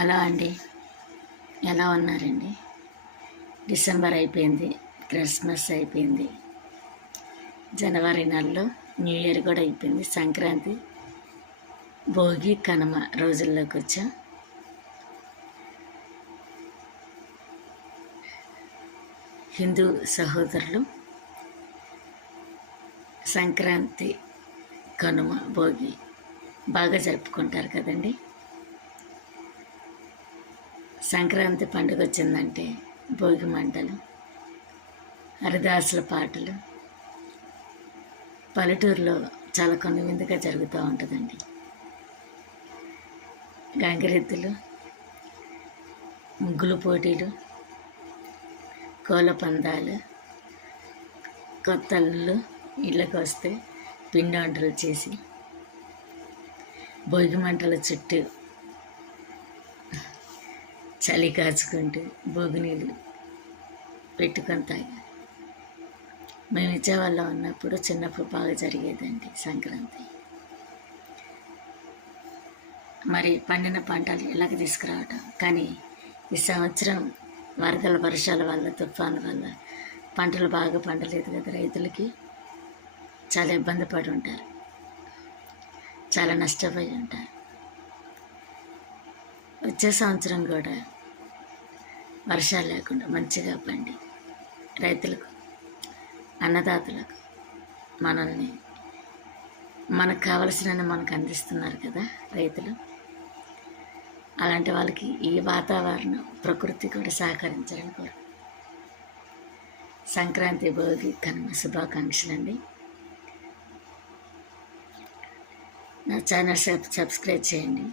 Hello అండి, ఎలా ఉన్నారండి? డిసెంబర్ అయిపోయింది, క్రిస్మస్ అయిపోయింది, జనవరి నెలలో న్యూ ఇయర్ కూడా అయిపోయింది. సంక్రాంతి, భోగి, కనుమ రోజుల్లోకి వచ్చా. హిందూ సహోదరులు సంక్రాంతి, కనుమ, భోగి బాగా జరుపుకుంటారు కదండి. సంక్రాంతి పండుగ వచ్చిందంటే భోగి మంటలు, హరిదాసుల పాటలు పల్లెటూరులో చాలా కనువిందుగా జరుగుతూ ఉంటుందండి. గంగిరెద్దులు, ముగ్గులు పోటీలు, కోళ్ళ పందాలు, కొత్త అల్లుళ్ళు ఇళ్ళకి వస్తే పిండి వంటలు చేసి భోగి మంటల చుట్టూ చలి కాచుకుంటూ భోగి నీళ్ళు పెట్టుకొని తాగా. మేము విజయవాడలో ఉన్నప్పుడు చిన్నప్పుడు బాగా జరిగేదండి సంక్రాంతి. మరి పండిన పంటలు ఇలాగ తీసుకురావటం, కానీ ఈ సంవత్సరం వరదల వర్షాల వల్ల, తుఫాను వల్ల పంటలు బాగా పండలేదు కదా. రైతులకి చాలా ఇబ్బంది పడి ఉంటారు, చాలా నష్టపోయి ఉంటారు. వచ్చే సంవత్సరం కూడా వర్షాలు లేకుండా మంచిగా పండి రైతులకు, అన్నదాతలకు, మనకు కావలసిన మనకు అందిస్తున్నారు కదా రైతులు. అలాంటి వాళ్ళకి ఈ వాతావరణం, ప్రకృతి కూడా సహకరించాలని కోరు. సంక్రాంతి, భోగి, కనుమ శుభాకాంక్షలు అండి. నా ఛానల్ సబ్స్క్రైబ్ చేయండి,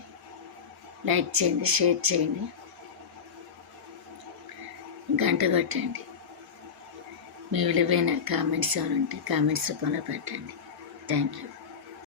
లైక్ చేయండి, షేర్ చేయండి, గంట కొట్టండి. మీ విలువైన కామెంట్స్ ఏమైనా ఉంటే కామెంట్స్ రూపంలో పెట్టండి. Thank you.